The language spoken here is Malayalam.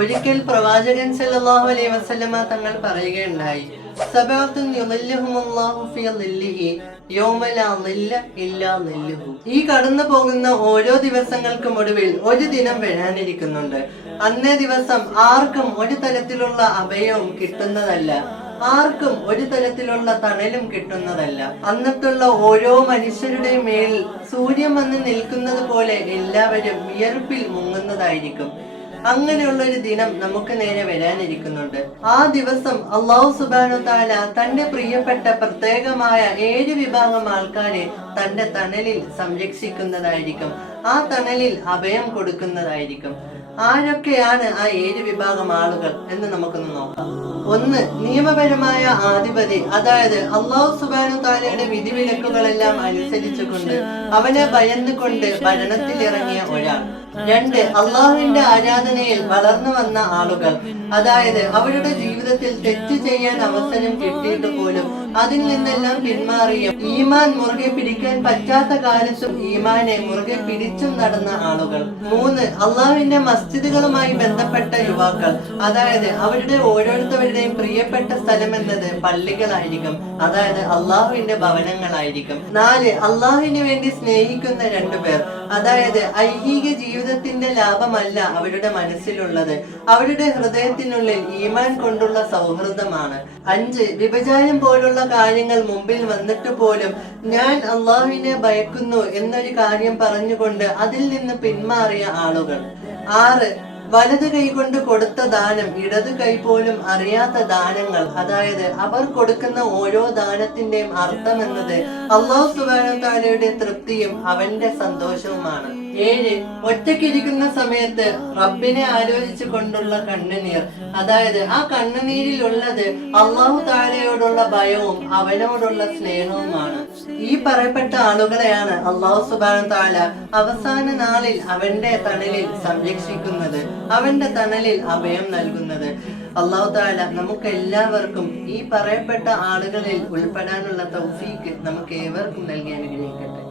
ഒരിക്കൽ പ്രവാചകൻ സല്ലല്ലാഹു അലൈഹി വസല്ലമ തങ്ങൾ പറയുകയുണ്ടായി ഈ കടന്നു പോകുന്ന ഓരോ ദിവസങ്ങൾക്കും ഒടുവിൽ ഒരു ദിനം വരാനിരിക്കുന്നുണ്ട്. അന്നേ ദിവസം ആർക്കും ഒരു തരത്തിലുള്ള അഭയവും കിട്ടുന്നതല്ല. ആർക്കും ഒരു തരത്തിലുള്ള തണലും കിട്ടുന്നതല്ല. അന്നത്തുള്ള ഓരോ മനുഷ്യരുടെയും മേൽ സൂര്യൻ വന്ന് നിൽക്കുന്നത് പോലെ എല്ലാവരും വിയർപ്പിൽ മുങ്ങുന്നതായിരിക്കും. അങ്ങനെയുള്ള ഒരു ദിനം നമുക്ക് നേരെ വരാനിരിക്കുന്നുണ്ട്. ആ ദിവസം അള്ളാഹു സുബാനു താല തന്റെ പ്രിയപ്പെട്ട പ്രത്യേകമായ ഏഴ് വിഭാഗം ആൾക്കാരെ തന്റെ തണലിൽ സംരക്ഷിക്കുന്നതായിരിക്കും. ആ തണലിൽ അഭയം കൊടുക്കുന്നതായിരിക്കും. ആരൊക്കെയാണ് ആ ഏഴ് വിഭാഗം ആളുകൾ എന്ന് നമുക്കൊന്ന് നോക്കാം. ഒന്ന് നിയമപരമായ ആധിപതി. അതായത് അള്ളാഹു സുബാനു താലയുടെ വിധിവിലക്കുകളെല്ലാം അനുസരിച്ചുകൊണ്ട് അവനെ ഭയന്നുകൊണ്ട് ഭരണത്തിലിറങ്ങിയ ഒരാൾ. രണ്ട് അള്ളാഹുവിന്റെ ആരാധനയിൽ വളർന്നു വന്ന ആളുകൾ. അതായത് അവരുടെ ജീവിതത്തിൽ തെറ്റ് ചെയ്യാൻ അവസരം കിട്ടിയിട്ട് പോലും അതിൽ നിന്നെല്ലാം പിന്മാറിയ ഈമാൻ മുറുകെ പിടിക്കാൻ പറ്റാത്ത കാലത്തും ഈമാനെ മുറുകെ പിടിച്ചും നടന്ന ആളുകൾ. മൂന്ന് അള്ളാഹുവിന്റെ മസ്ജിദുകളുമായി ബന്ധപ്പെട്ട യുവാക്കൾ. അതായത് അവരുടെ ഓരോരുത്തരുടെയും പ്രിയപ്പെട്ട സ്ഥലം എന്നത് പള്ളികളായിരിക്കും. അതായത് അള്ളാഹുവിന്റെ ഭവനങ്ങളായിരിക്കും. നാല് അള്ളാഹുവിന് വേണ്ടി സ്നേഹിക്കുന്ന രണ്ടുപേർ അതായത് ഐഹിക ജീവിതത്തിന്റെ ലാഭമല്ല അവരുടെ മനസ്സിലുള്ളത്. അവരുടെ ഹൃദയത്തിനുള്ളിൽ ഈമാൻ കൊണ്ടുള്ള സൗഹൃദമാണ്. അഞ്ച് വിഭജനം പോലുള്ള കാര്യങ്ങൾ മുമ്പിൽ വന്നിട്ട് പോലും ഞാൻ അള്ളാഹുവിനെ ഭയക്കുന്നു എന്നൊരു കാര്യം പറഞ്ഞുകൊണ്ട് അതിൽ നിന്ന് പിന്മാറിയ ആളുകൾ. ആറ് വലത് കൈകൊണ്ട് കൊടുത്ത ദാനം ഇടത് കൈ പോലും അറിയാത്ത ദാനങ്ങൾ. അതായത് അവർ കൊടുക്കുന്ന ഓരോ ദാനത്തിന്റെയും അർത്ഥം എന്നത് അള്ളാഹു സുബാനത്താലയുടെ തൃപ്തിയും അവന്റെ സന്തോഷവുമാണ്. ഏഴ് ഒറ്റയ്ക്കിരിക്കുന്ന സമയത്ത് റബ്ബിനെ ആലോചിച്ചു കൊണ്ടുള്ള കണ്ണുനീർ. അതായത് ആ കണ്ണുനീരിലുള്ളത് അള്ളാഹു താരയോടുള്ള ഭയവും അവനോടുള്ള സ്നേഹവുമാണ്. ഈ പറയപ്പെട്ട ആളുകളെയാണ് അള്ളാഹു സുബാന താല അവസാന നാളിൽ അവന്റെ തണലിൽ സംരക്ഷിക്കുന്നത് അവന്റെ തണലിൽ അഭയം നൽകുന്നത്. അള്ളാഹു താല നമുക്ക് എല്ലാവർക്കും ഈ പറയപ്പെട്ട ആളുകളിൽ ഉൾപ്പെടാനുള്ള തൗഫീക്ക് നമുക്ക് ഏവർക്കും നൽകി അനുഗ്രഹിക്കട്ടെ.